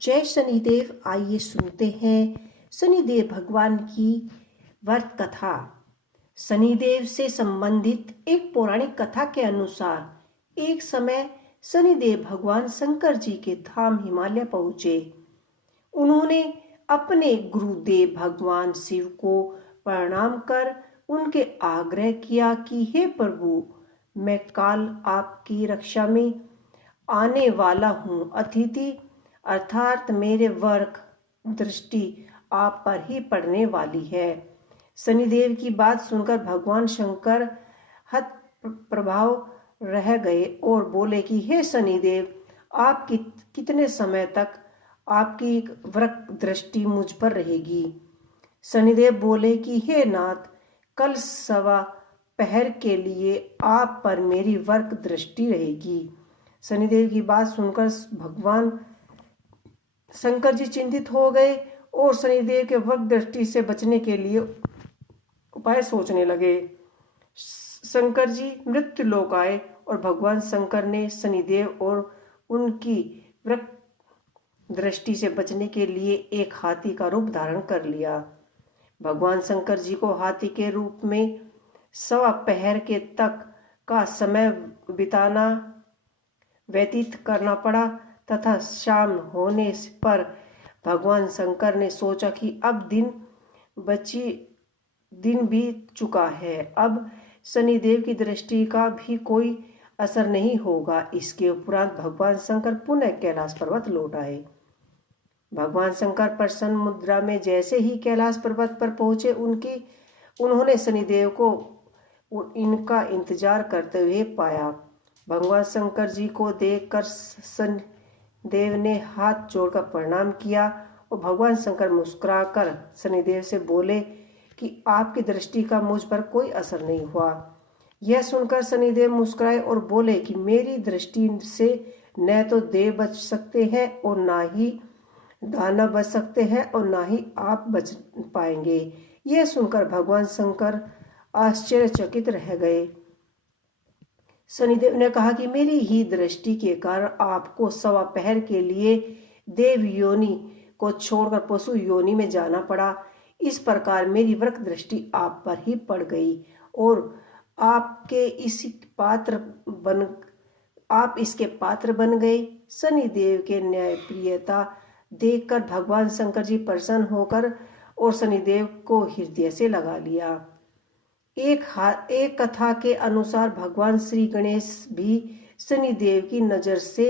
जय शनिदेव। आइए सुनते हैं शनिदेव भगवान की व्रत कथा। शनिदेव से संबंधित एक पौराणिक कथा के अनुसार एक समय शनिदेव भगवान शंकर जी के धाम हिमालय पहुंचे। उन्होंने अपने गुरुदेव भगवान शिव को प्रणाम कर उनके आग्रह किया कि हे प्रभु, मैं काल आपकी रक्षा में आने वाला हूँ। अतिथि अर्थात मेरे वर्क दृष्टि आप पर ही पड़ने वाली है। शनिदेव की बात सुनकर भगवान शंकर हत प्रभाव रह गए और बोले कि हे शनिदेव, आप कितने समय तक आपकी वृक दृष्टि मुझ पर रहेगी। शनिदेव बोले कि हे नाथ, कल सवा पहर के लिए आप पर मेरी वर्क दृष्टि रहेगी। शनिदेव की बात सुनकर भगवान शंकर जी चिंतित हो गए और शनिदेव के वर्क दृष्टि से बचने के लिए उपाय सोचने लगे। शंकर जी मृत्यु लोक आए और भगवान शंकर ने शनिदेव और उनकी वर्क दृष्टि से बचने के लिए एक हाथी का रूप धारण कर लिया। भगवान शंकर जी को हाथी के रूप में सवा पहर के तक का समय बिताना व्यतीत करना पड़ा तथा शाम होने पर भगवान शंकर ने सोचा कि अब दिन बीत चुका है, अब शनिदेव की दृष्टि का भी कोई असर नहीं होगा। इसके उपरांत भगवान शंकर पुनः कैलाश पर्वत लौट आए। भगवान शंकर प्रसन्न मुद्रा में जैसे ही कैलाश पर्वत पर पहुंचे, उन्होंने शनिदेव को इनका इंतजार करते हुए पाया। भगवान शंकर जी को देखकर शनिदेव ने हाथ जोड़कर प्रणाम किया और भगवान शंकर मुस्कुराकर शनिदेव से बोले कि आपकी दृष्टि का मुझ पर कोई असर नहीं हुआ। यह सुनकर शनिदेव मुस्कुराए और बोले कि मेरी दृष्टि से न तो देव बच सकते हैं और ना ही दानव बच सकते हैं और ना ही आप बच पाएंगे। यह सुनकर भगवान शंकर आश्चर्यचकित रह गए। शनिदेव ने कहा कि मेरी ही दृष्टि के कारण आपको सवा पहर के लिए देव योनि को छोड़कर पशु योनि में जाना पड़ा। इस प्रकार मेरी वृक दृष्टि आप पर ही पड़ गई और आप इसके पात्र बन गए। शनिदेव के न्यायप्रियता देखकर भगवान शंकर जी प्रसन्न होकर और शनिदेव को हृदय से लगा लिया। एक कथा के अनुसार भगवान श्री गणेश भी शनिदेव की नजर से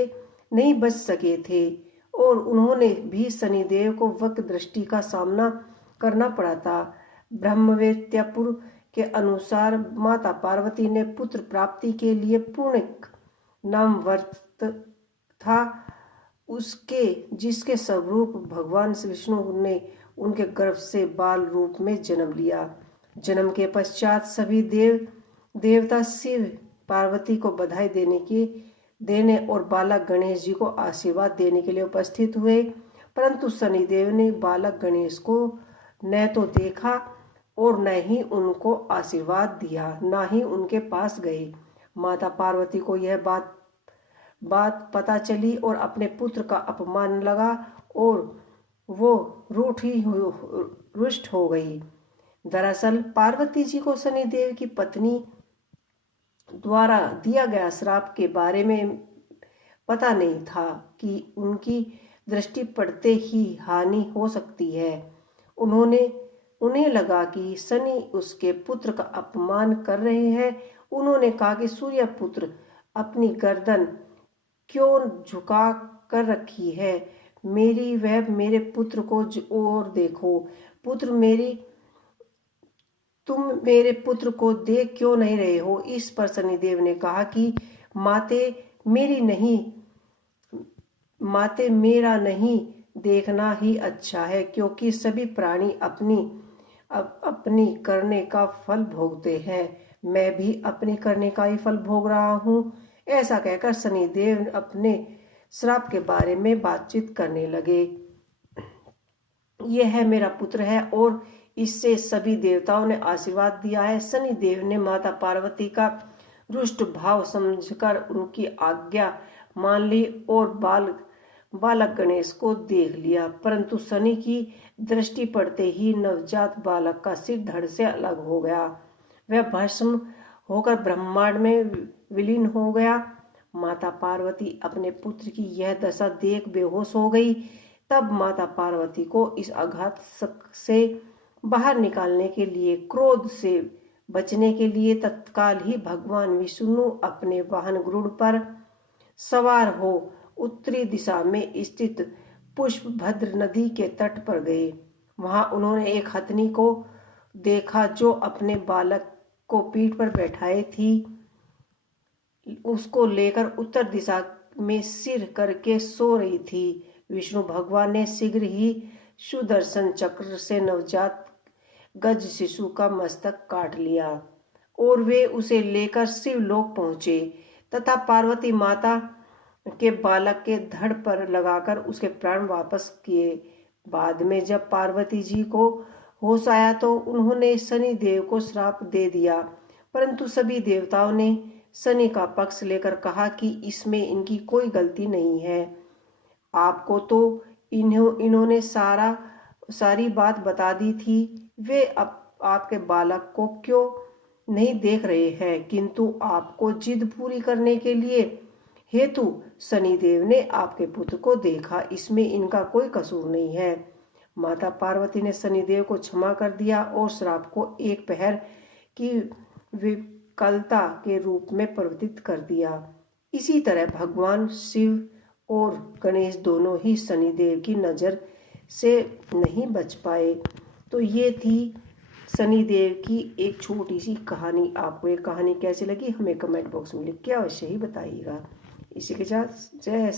नहीं बच सके थे और उन्होंने भी शनिदेव को वक्र दृष्टि का सामना करना पड़ा था। ब्रह्मवेत्यापुर के अनुसार माता पार्वती ने पुत्र प्राप्ति के लिए पूर्णिक नाम व्रत था, जिसके स्वरूप भगवान विष्णु ने उनके गर्भ से बाल रूप में जन्म लिया। जन्म के पश्चात सभी देवता शिव पार्वती को बधाई देने और बालक गणेश जी को आशीर्वाद देने के लिए उपस्थित हुए, परंतु शनिदेव ने बालक गणेश को न तो देखा और न ही उनको आशीर्वाद दिया, न ही उनके पास गए। माता पार्वती को यह बात पता चली और अपने पुत्र का अपमान लगा और वो रुष्ट हो गई। दरअसल पार्वती जी को शनिदेव की पत्नी द्वारा दिया गया श्राप के बारे में पता नहीं था कि उनकी दृष्टि पड़ते ही हानि हो सकती है। उन्हें लगा कि शनि उसके पुत्र का अपमान कर रहे हैं। उन्होंने कहा कि सूर्य पुत्र, अपनी गर्दन क्यों झुका कर रखी है? मेरे पुत्र को और देखो। तुम मेरे पुत्र को देख क्यों नहीं रहे हो? इस पर शनिदेव ने कहा कि माते मेरा नहीं देखना ही अच्छा है, क्योंकि सभी प्राणी अपनी करने का फल भोगते हैं। मैं भी अपनी करने का ही फल भोग रहा हूँ। ऐसा कहकर शनिदेव अपने श्राप के बारे में बातचीत करने लगे। यह मेरा पुत्र है और इससे सभी देवताओं ने आशीर्वाद दिया है। शनिदेव ने माता पार्वती का रुष्ट भाव समझकर उनकी आज्ञा मान ली और बालक गणेश को देख लिया, परंतु शनि की दृष्टि पड़ते ही नवजात बालक का सिर धड़ से अलग हो गया। वह भस्म होकर ब्रह्मांड में विलीन हो गया। माता पार्वती अपने पुत्र की यह दशा देख बेहोश हो गई। तब माता पार्वती को इस आघात से बाहर निकालने के लिए, क्रोध से बचने के लिए तत्काल ही भगवान विष्णु अपने वाहन गरुड़ पर सवार हो उत्तरी दिशा में स्थित पुष्पभद्र नदी के तट पर गए। वहां उन्होंने एक हथनी को देखा जो अपने बालक को पीठ पर बैठाए थी। उसको लेकर उत्तर दिशा में सिर करके सो रही थी। विष्णु भगवान ने शीघ्र ही सुदर्शन चक्र से नवजात गज शिशु का मस्तक काट लिया और वे उसे लेकर शिवलोक पहुंचे तथा पार्वती माता के बालक के धड़ पर लगाकर उसके प्राण वापस किए। बाद में जब पार्वती जी को होश आया तो उन्होंने शनि देव को श्राप दे दिया, परंतु सभी देवताओं ने शनि का पक्ष लेकर कहा कि इसमें इनकी कोई गलती नहीं है। आपको तो इन्होंने सारी बात बता दी थी। वे अब आपके बालक को क्यों नहीं देख रहे हैं, किंतु आपको जिद पूरी करने के लिए हेतु शनिदेव ने आपके पुत्र को देखा, इसमें इनका कोई कसूर नहीं है। माता पार्वती ने शनिदेव को क्षमा कर दिया और श्राप को एक पहर की विकलता के रूप में परिवर्तित कर दिया। इसी तरह भगवान शिव और गणेश दोनों ही शनिदेव की नज़र से नहीं बच पाए। तो ये थी शनिदेव की एक छोटी सी कहानी। आपको ये कहानी कैसी लगी हमें कमेंट बॉक्स में लिख के अवश्य ही बताइएगा। इसी के साथ जय